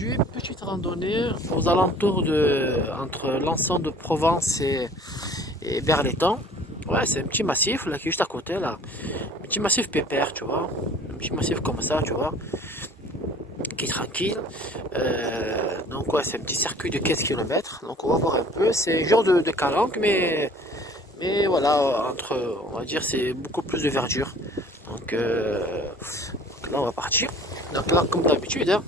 aujourd'hui, petite randonnée aux alentours entre l'ensemble de Provence et Berlétan. Ouais, c'est un petit massif là qui est juste à côté là. Un petit massif pépère, tu vois. Un petit massif comme ça, tu vois. Qui est tranquille. Donc ouais, c'est un petit circuit de 15 km. Donc on va voir un peu. C'est un genre de calanque, mais voilà, on va dire c'est beaucoup plus de verdure. Donc là on va partir. Donc là comme d'habitude, hein,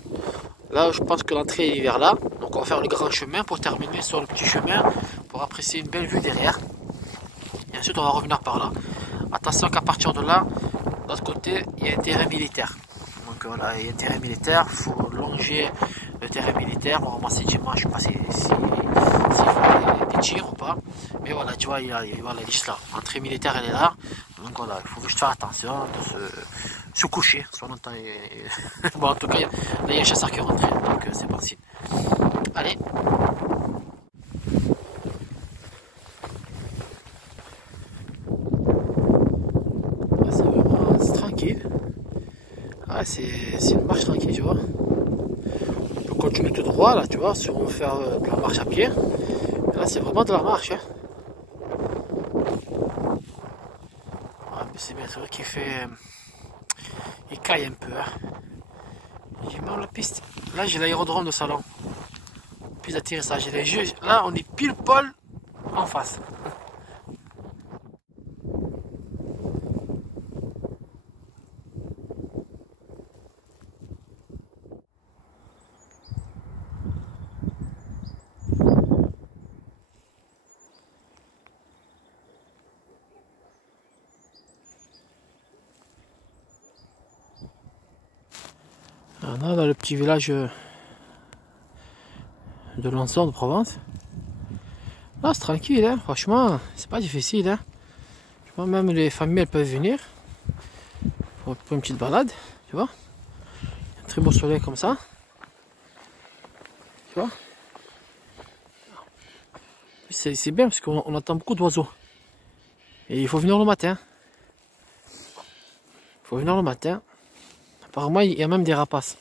là je pense que l'entrée est vers là. Donc on va faire le grand chemin pour terminer sur le petit chemin pour apprécier une belle vue derrière. Et ensuite on va revenir par là. Attention qu'à partir de là, de l'autre côté, il y a un terrain militaire. Donc voilà, il y a un terrain militaire, il faut longer le terrain militaire. Bon, moi c'est dimanche, je sais pas s'il faut des tirs ou pas. Mais voilà, tu vois, il y a juste là. L'entrée militaire elle est là. Donc voilà, il faut juste faire attention de se coucher. Bon, en tout cas, là il y a un chasseur qui est rentré, donc c'est parti. Allez. C'est tranquille. Ah, c'est une marche tranquille, tu vois. On peut continuer tout droit là, tu vois, si on veut faire de la marche à pied. Et là, c'est vraiment de la marche. Hein. Ah, mais c'est bien, c'est vrai qu'il fait. Il caille un peu. Hein. J'ai même la piste. Là, j'ai l'aérodrome de Salon. Piste d'atterrissage. Là, on est pile poil en face. On a dans le petit village de l'ensemble de Provence. Là, c'est tranquille, hein. Franchement, c'est pas difficile. Hein. Je vois même les familles elles peuvent venir pour une petite balade, tu vois. Un très beau soleil comme ça, tu vois. C'est bien parce qu'on entend beaucoup d'oiseaux. Et il faut venir le matin. Il faut venir le matin. Apparemment, il y a même des rapaces.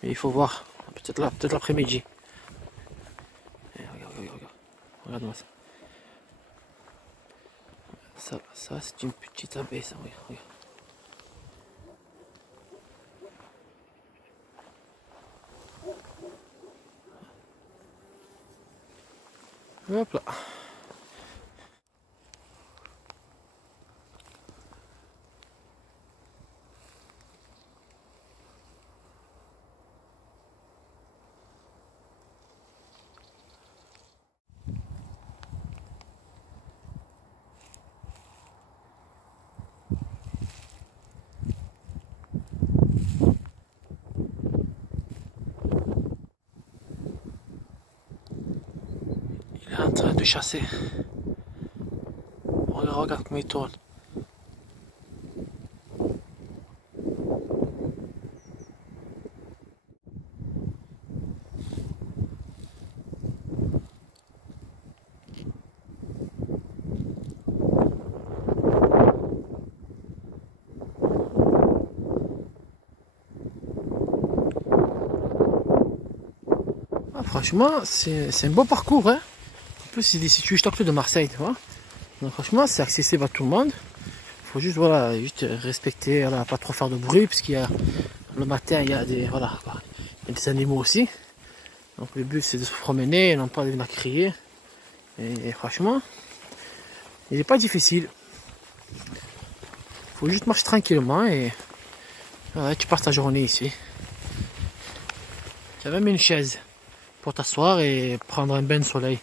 Mais il faut voir. Peut-être là, peut-être l'après-midi. Regarde, regarde-moi ça. Ça c'est une petite abeille, ça, regarde. Hop là. Il est en train de chasser. Regarde comme il tourne. Ah, franchement, c'est un beau parcours. Hein. En plus, il est situé juste à côté de Marseille, tu vois. Donc, franchement, c'est accessible à tout le monde. Il faut juste, voilà, juste respecter, voilà, pas trop faire de bruit, puisqu'il y a le matin, il y a des, voilà, quoi, il y a des animaux aussi. Donc le but c'est de se promener et non pas de venir crier. Et franchement, il n'est pas difficile. Il faut juste marcher tranquillement et voilà, tu passes ta journée ici. Tu as même une chaise pour t'asseoir et prendre un bain de soleil.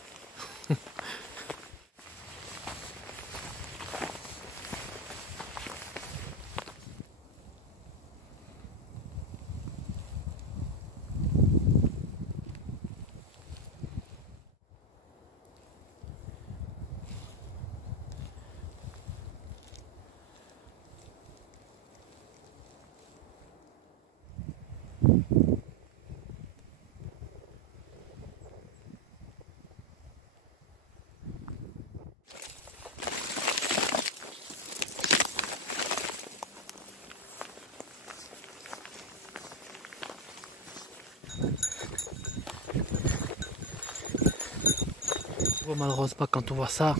Malheureusement, quand on voit ça,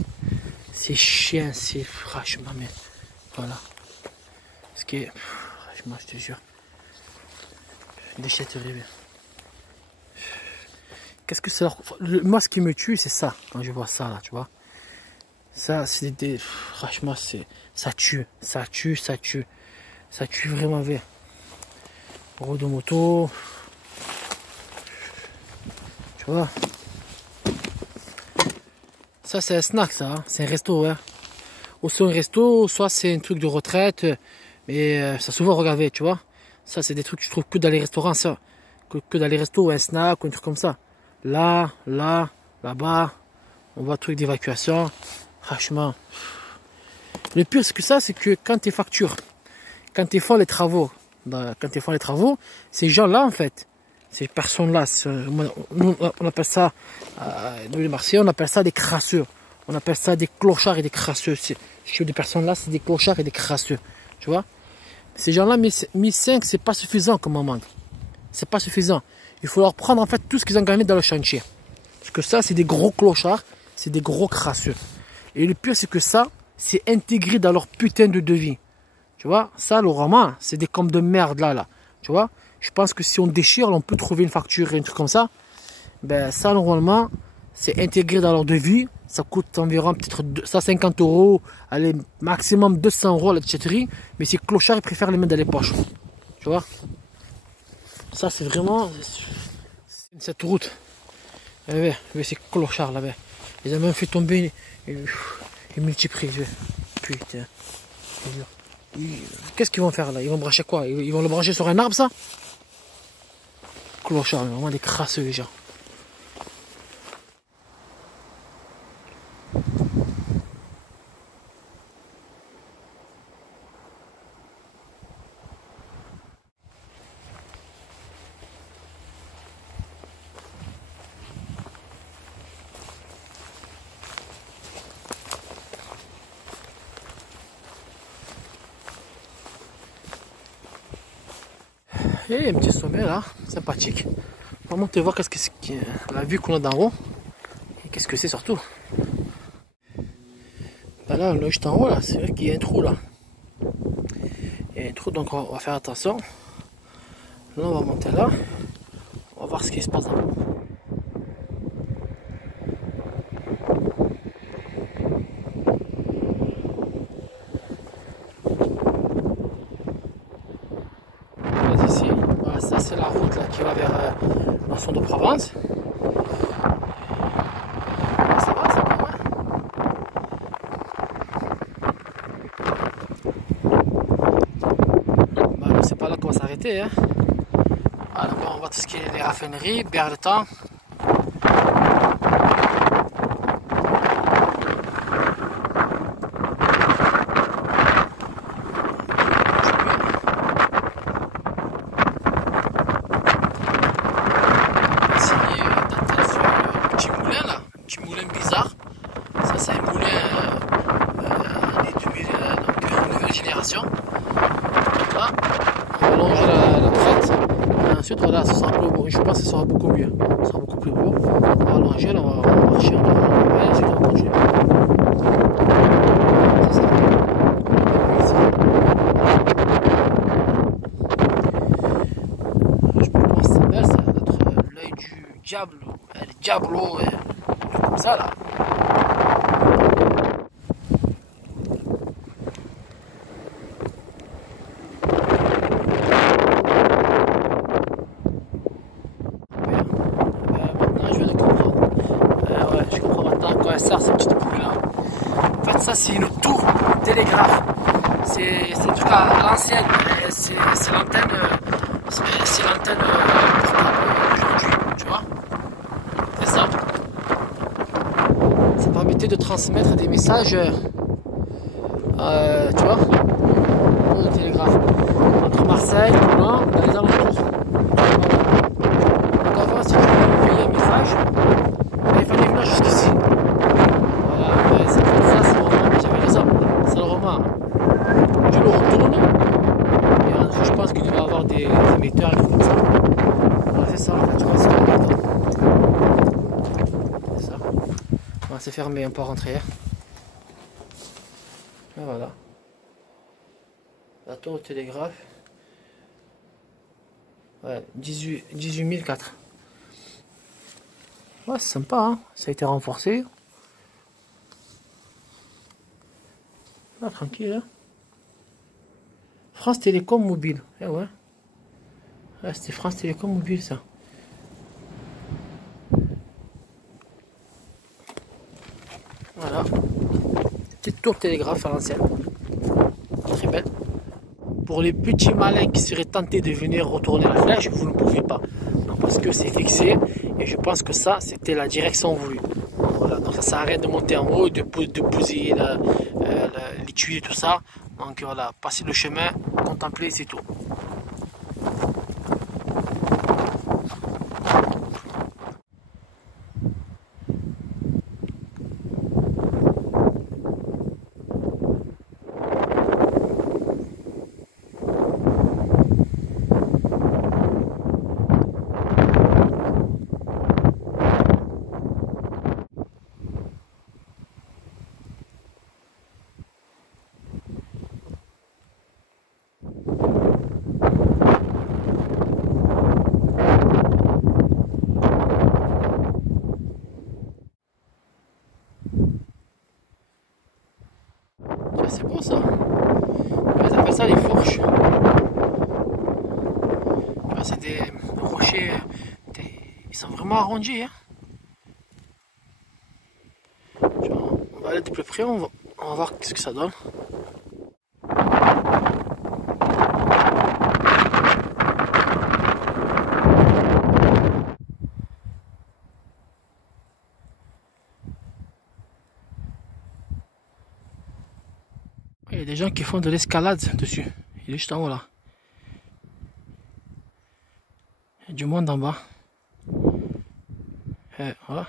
c'est chiant, c'est franchement, mais voilà. Parce que, franchement, je te jure, déchetterie. Qu'est-ce que c'est? Moi, ce qui me tue, c'est ça, quand je vois ça, là, tu vois. Ça, c'est des. Franchement, ça tue, ça tue, ça tue. Ça tue vraiment bien. Roue de moto. Tu vois. Ça, c'est un snack, ça. Hein. C'est un resto, hein. Ou c'est un resto, soit c'est un truc de retraite. Mais ça souvent regarder, tu vois. Ça, c'est des trucs que je trouve que dans les restaurants, ça. Que dans les restos, un snack ou un truc comme ça. Là, là-bas. On voit un truc d'évacuation. Franchement. Le pire, c'est que ça, c'est que quand tu factures, quand ils font les travaux, ces gens-là, en fait, ces personnes-là, on appelle ça, nous les Marseillais, on appelle ça des crasseux. On appelle ça des clochards et des crasseux. Chez des personnes-là, c'est des clochards et des crasseux. Tu vois? Ces gens-là, 1005, c'est pas suffisant comme amende. C'est pas suffisant. Il faut leur prendre, en fait, tout ce qu'ils ont gagné dans le chantier. Parce que ça, c'est des gros clochards, c'est des gros crasseux. Et le pire, c'est que ça, c'est intégré dans leur putain de devis. Tu vois, ça, le roman, c'est des comptes de merde là. Tu vois, je pense que si on déchire, on peut trouver une facture et un truc comme ça. Ben, ça, normalement, c'est intégré dans leur devis. Ça coûte environ peut-être 150 €. Allez, maximum 200 € la déchetterie. Mais ces clochards, ils préfèrent les mettre dans les poches. Tu vois, ça, c'est vraiment cette route. Mais ces clochards là, ben, ils ont même fait tomber une multiprise. Putain. Qu'est-ce qu'ils vont faire là? Ils vont brancher quoi? Ils vont le brancher sur un arbre, ça? Clochard, vraiment des crasseux, les gens. Et un petit sommet là, sympathique. On va monter voir qu'est-ce que c'est la vue qu'on a d'en haut. Et qu'est-ce que c'est surtout. Ben là, juste en haut là, c'est vrai qu'il y a un trou là. Il y a un trou, donc on va faire attention. Là, on va monter là. On va voir ce qui se passe en haut. Ici, voilà, ça c'est la route là, qui va vers l'ensemble de Provence. Ça va, c'est pas loin. Bah, c'est pas là qu'on va s'arrêter. Hein. Alors, on voit tout ce qui est les raffineries, Berletan. Là, on va longer la crête. Et ensuite, voilà, ça sera plus, je pense que ce sera beaucoup mieux. Ça sera beaucoup plus beau. On va allonger, là, on va marcher, on va ensuite on va continuer. Je pense que c'est belle, ça doit être l'œil du diable, le diablo, comme ça là. Ça, ces petites boules là. En fait, ça c'est une tour télégraphe. C'est en tout cas l'ancienne. C'est l'antenne. C'est l'antenne d'aujourd'hui, tu vois. C'est ça. Ça permettait de transmettre des messages, tu vois, de télégraphe entre Marseille, Toulon, dans les alentours. Donc avant, si tu voulais envoyer un message, il fallait venir jusqu'ici. Je le retourne et ensuite je pense qu'il va y avoir des émetteurs et tout comme ça. Voilà, c'est ça, en fait, tu vois, c'est ça. Voilà, c'est fermé, on peut rentrer. Et voilà. La tour au télégraphe. Ouais, 18 004. Ouais, c'est sympa, hein. Ça a été renforcé. Ah, tranquille, hein. France Télécom Mobile. Eh ouais. Ouais, c'était France Télécom Mobile, ça. Voilà. Petite tour télégraphe à l'ancienne. Très belle. Pour les petits malins qui seraient tentés de venir retourner la flèche, vous ne pouvez pas. Non, parce que c'est fixé. Et je pense que ça, c'était la direction voulue. Voilà. Donc ça sert à rien de monter en haut, de poser les tuyaux et tout ça. Donc voilà, passer le chemin, contempler, c'est tout. C'est beau ça. Ils appellent ça les fourches. C'est des rochers. Ils sont vraiment arrondis. Hein. On va aller de plus près, on va voir ce que ça donne. Il y a des gens qui font de l'escalade dessus. Il est juste en haut là. Il y a du monde en bas. Et voilà.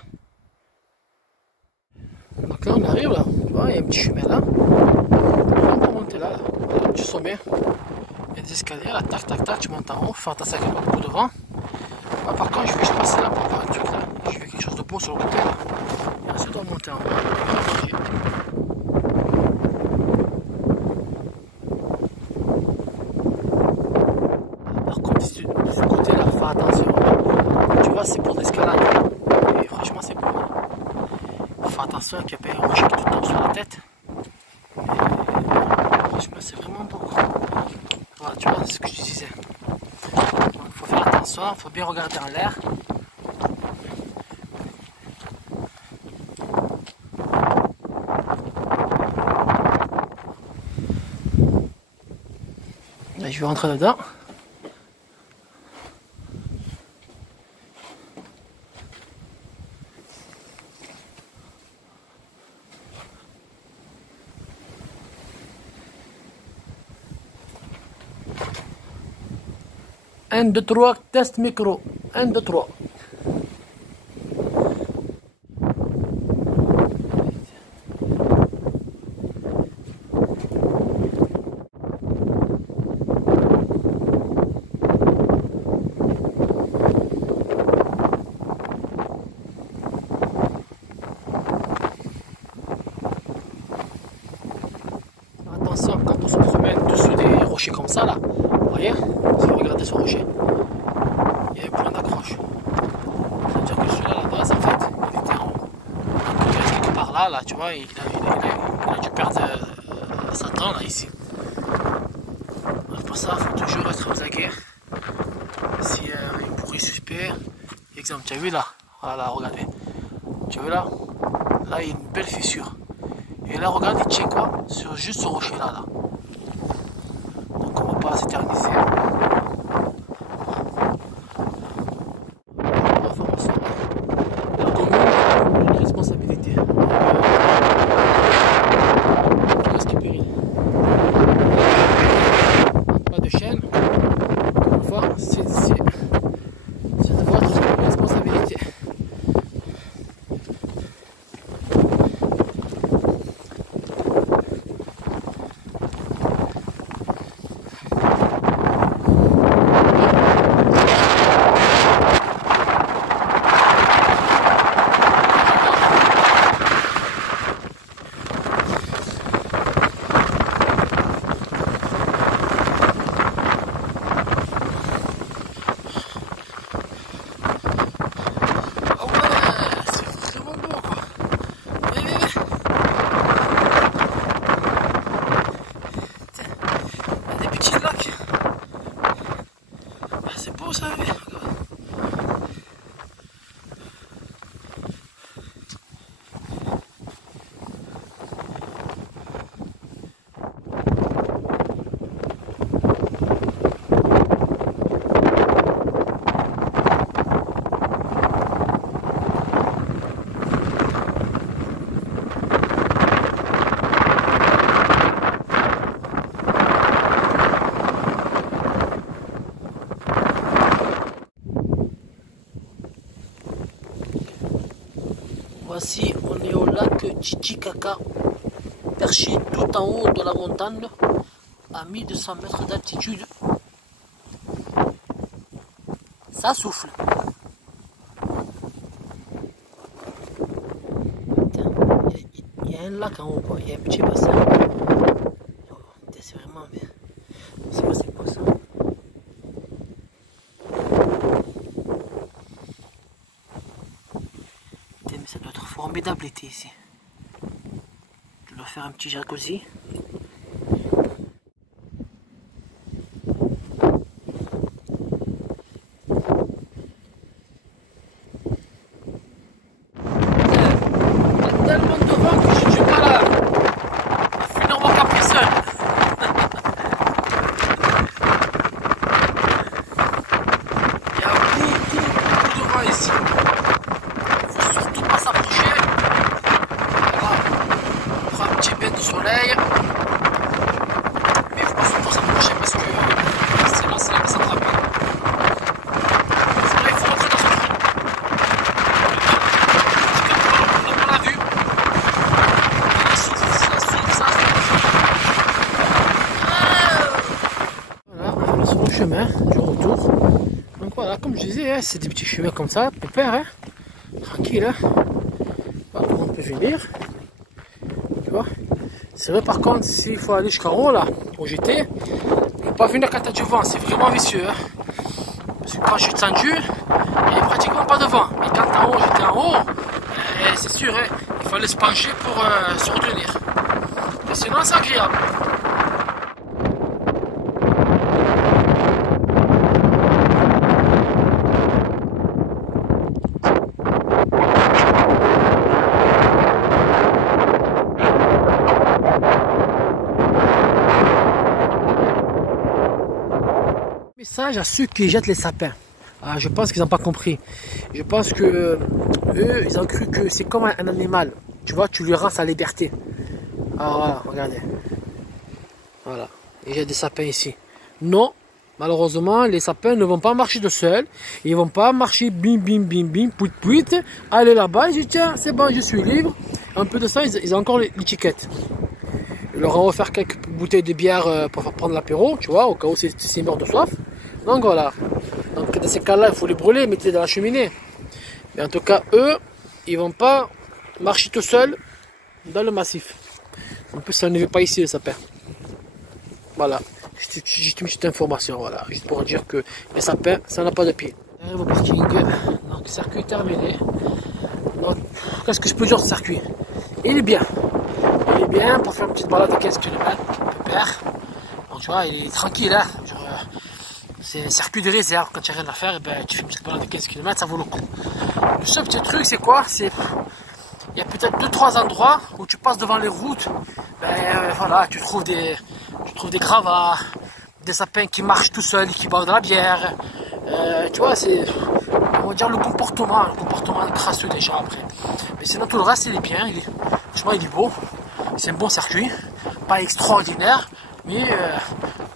Donc là on arrive là. Tu vois, il y a un petit chemin là. On va monter là. Voilà, du sommet. Il y a des escaliers là. Tac tac tac. Tu montes en haut. Fais attention qu'il n'y a pas beaucoup de vent. Moi, par contre je vais juste passer là pour voir un truc là. Je vais quelque chose de beau sur le côté là. Et ensuite on va monter en haut. De ce côté là, fais attention. Tu vois, c'est pour l'escalade. Et franchement, c'est beau. Fais attention qu'il n'y a pas un rocher qui te tombe sur la tête. Et, franchement, c'est vraiment beau. Voilà, tu vois, c'est ce que je disais. Donc, il faut faire attention, il faut bien regarder en l'air. Là, je vais rentrer dedans. Un, deux, trois, test micro. 1, 2, 3. Attention, quand on se promène dessous des rochers comme ça, là, vous voyez, si vous regardez ce rocher, il y a un point d'accroche. C'est-à-dire que celui-là, la base, en fait, il était en haut. Quelque part là, tu vois, il a dû perdre sa dent, là, ici. Donc pour ça, il faut toujours être aux aguets. Si un bruit suspect, exemple, tu as vu là, voilà, regardez, tu as vu là, là, il y a une belle fissure. Et là, regarde, il tient quoi? Sur juste ce rocher là. Donc on va pas s'éterniser. Information. La commune a une responsabilité. Tout ce qui périt. Pas de chaîne. Une fois, c'est de votre responsabilité. Voici, on est au lac Titicaca, perché tout en haut de la montagne, à 1200 mètres d'altitude. Ça souffle. Il y a un lac en haut, quoi. Il y a un petit bassin. C'est vraiment bien. C'est quoi ça? Mais ça doit être formidable l'été ici. Je dois faire un petit jacuzzi. Tellement de vent que je ne suis pas là à finir mon capriceux. Il y a beaucoup de vent ici. Il ne faut surtout pas s'approcher. Voilà. On prend un petit bain de soleil. Mais il ne faut pas surtout s'approcher parce que sinon ça va s'attraper. C'est là, il faut rentrer dans ce trou. On l'a vu. Voilà, on est sur le chemin du retour. Donc voilà, comme je disais, hein, c'est des petits chemins comme ça, pépère, hein, tranquille. Hein. Voilà, on peut venir. Tu vois. C'est vrai par contre, s'il faut aller jusqu'en haut là, où j'étais, il ne faut pas venir quand il y a du vent, c'est vraiment vicieux. Hein. Parce que quand je suis descendu, il n'y avait pratiquement pas de vent. Et quand en haut, j'étais en haut, c'est sûr, hein, il fallait se pencher pour se retenir. Mais sinon, c'est agréable. Message à ceux qui jettent les sapins. Ah, je pense qu'ils n'ont pas compris. Je pense que eux, ils ont cru que c'est comme un animal. Tu vois, tu lui rends sa liberté. Ah voilà, regardez. Voilà. Il y a des sapins ici. Non, malheureusement, les sapins ne vont pas marcher de seuls. Ils vont pas marcher bim bim bim bim, pouit pouit. Aller là-bas, je dis tiens, c'est bon, je suis libre. Un peu de ça, ils ont encore l'étiquette. Ils leur ont offert quelques bouteilles de bière pour faire prendre l'apéro, tu vois, au cas où c'est mort de soif. Donc voilà. Donc dans ces cas-là, il faut les brûler, mettez dans la cheminée. Mais en tout cas, eux, ils vont pas marcher tout seuls dans le massif. En plus, ça ne vit pas ici, les sapins. Voilà. Juste une petite information, voilà. Juste pour dire que les sapins, ça n'a pas de pied. Arrive au parking. Donc, circuit terminé. Qu'est-ce que je peux dire de ce circuit? Il est bien. Il est bien pour faire une petite balade de 15 km. Pépère. Donc, tu vois, il est tranquille, hein. C'est un circuit de réserve. Quand tu n'as rien à faire, et ben, tu fais une petite balade de 15 km, ça vaut le coup. Le seul petit truc, c'est quoi? C'est il y a peut-être 2-3 endroits où tu passes devant les routes. Ben, voilà, tu trouves des gravats, des sapins qui marchent tout seuls, qui boivent de la bière. Tu vois, c'est, on va dire, le comportement crasseux déjà après. Mais sinon, tout le reste, il est bien. Franchement, il est beau. C'est un bon circuit. Pas extraordinaire, mais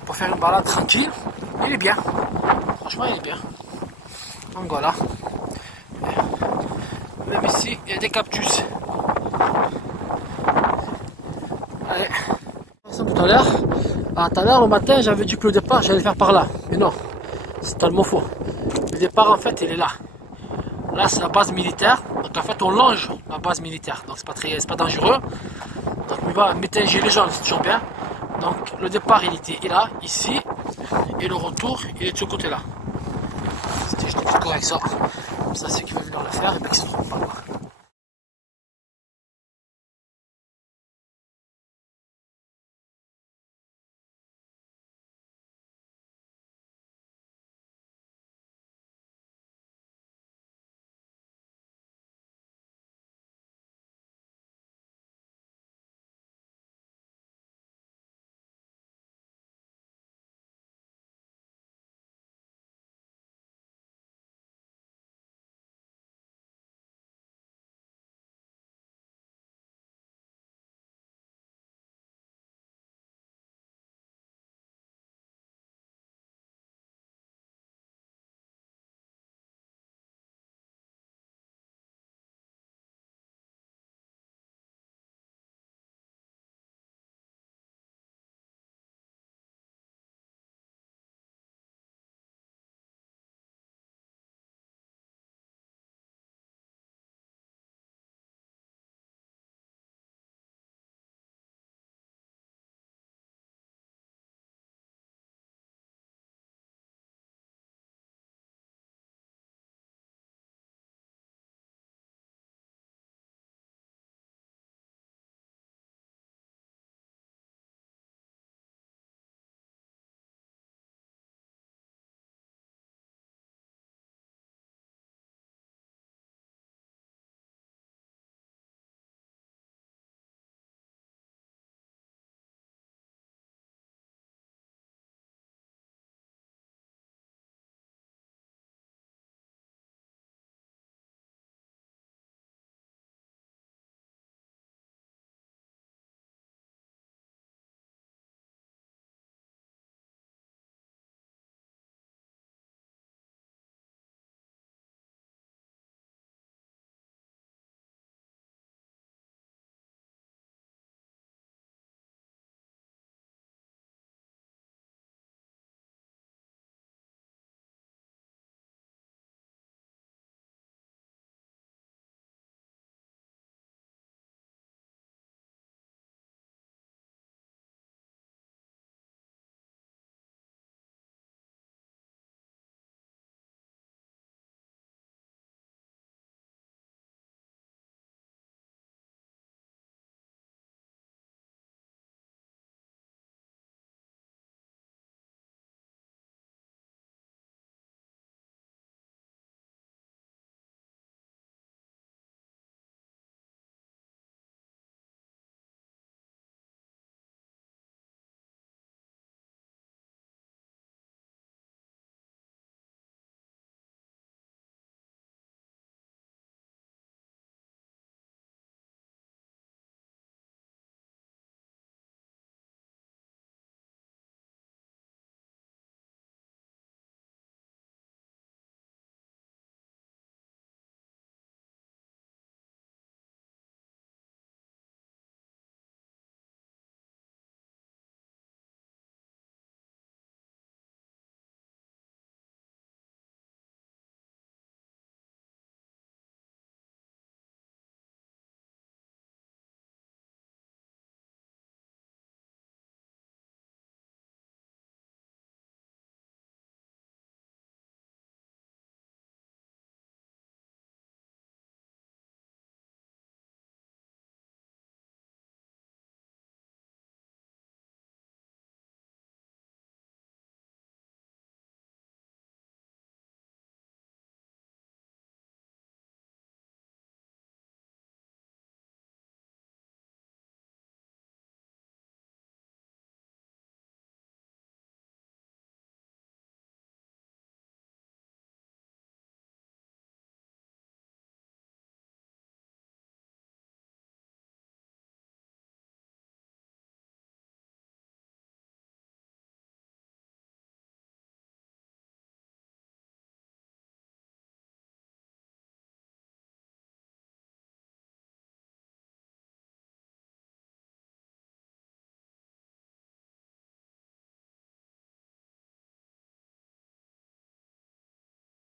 pour faire une balade tranquille, il est bien. Franchement, il est bien. Donc voilà. Même ici, il y a des cactus. Allez. Tout à l'heure. Tout à l'heure, le matin, j'avais dit que le départ, j'allais le faire par là. Mais non, c'est totalement faux. Le départ, en fait, il est là. Là, c'est la base militaire. Donc, en fait, on longe la base militaire. Donc, c'est pas dangereux. Donc, mettez un gilet jaune, c'est toujours bien. Donc, le départ, il était là, ici. Et le retour, il est de ce côté-là. C'était juste une petite correction. Comme ça, ceux qui veulent venir le faire, et bien qu'ils se trompent pas.